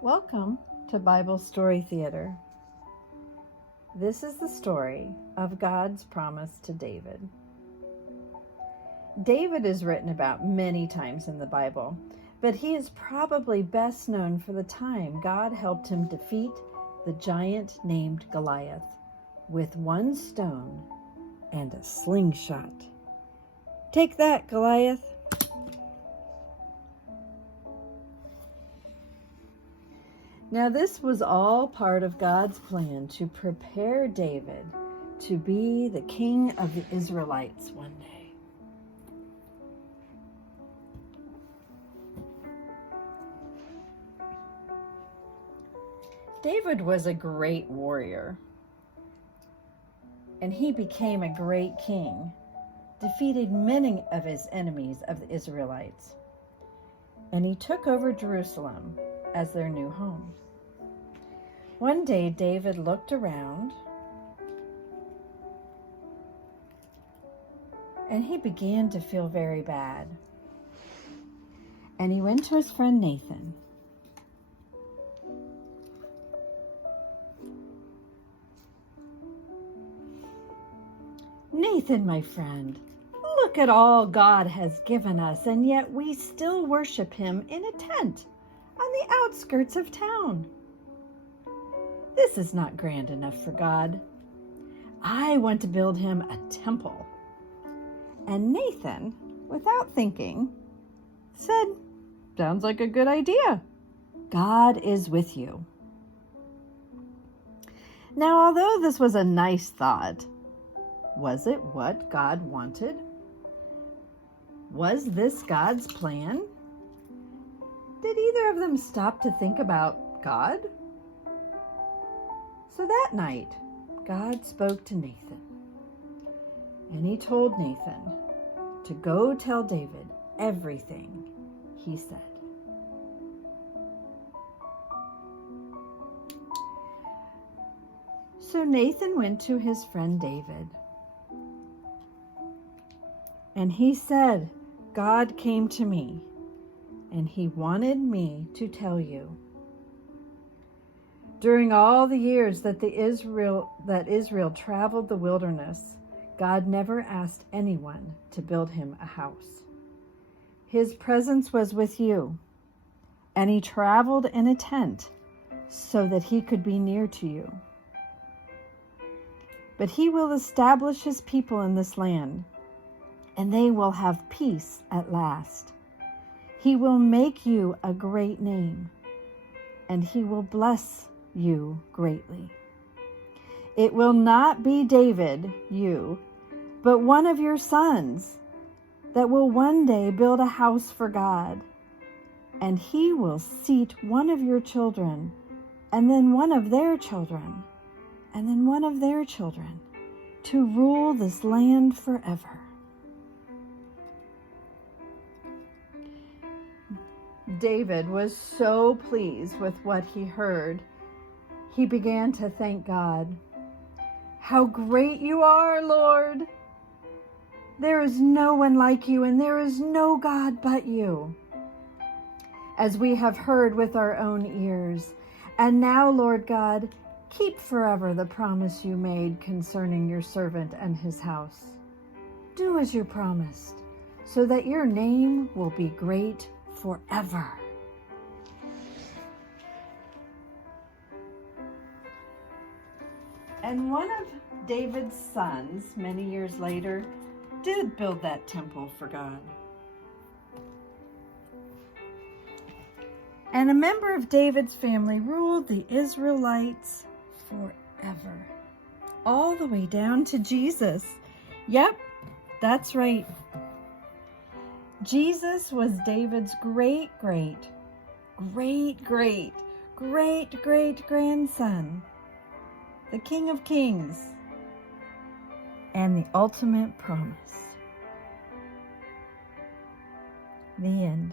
Welcome to Bible Story Theater. This is the story of God's promise to David. David is written about many times in the Bible, but he is probably best known for the time God helped him defeat the giant named Goliath with one stone and a slingshot. Take that, Goliath! Now, this was all part of God's plan to prepare David to be the king of the Israelites one day. David was a great warrior, and he became a great king, defeating many of his enemies of the Israelites. And he took over Jerusalem as their new home. One day, David looked around and he began to feel very bad. And he went to his friend Nathan. Nathan, my friend, look at all God has given us, and yet we still worship him in a tent on the outskirts of town. This is not grand enough for God. I want to build him a temple. And Nathan, without thinking, said, "Sounds like a good idea. God is with you." Now, although this was a nice thought, was it what God wanted? Was this God's plan? Did either of them stop to think about God? So that night, God spoke to Nathan, and he told Nathan to go tell David everything he said. So Nathan went to his friend David, and he said, "God came to me, and he wanted me to tell you. During all the years that Israel traveled the wilderness, God never asked anyone to build him a house. His presence was with you, and he traveled in a tent so that he could be near to you. But he will establish his people in this land, and they will have peace at last. He will make you a great name, and he will bless you greatly. It will not be David, you, but one of your sons that will one day build a house for God, and he will seat one of your children, and then one of their children, and then one of their children, to rule this land forever." David was so pleased with what he heard. He began to thank God. "How great you are, Lord! There is no one like you, and there is no God but you, as we have heard with our own ears. And now, Lord God, keep forever the promise you made concerning your servant and his house. Do as you promised, so that your name will be great forever." And one of David's sons, many years later, did build that temple for God. And a member of David's family ruled the Israelites forever, all the way down to Jesus. Yep, that's right. Jesus was David's great-grandson, the King of Kings, and the ultimate promise. The end.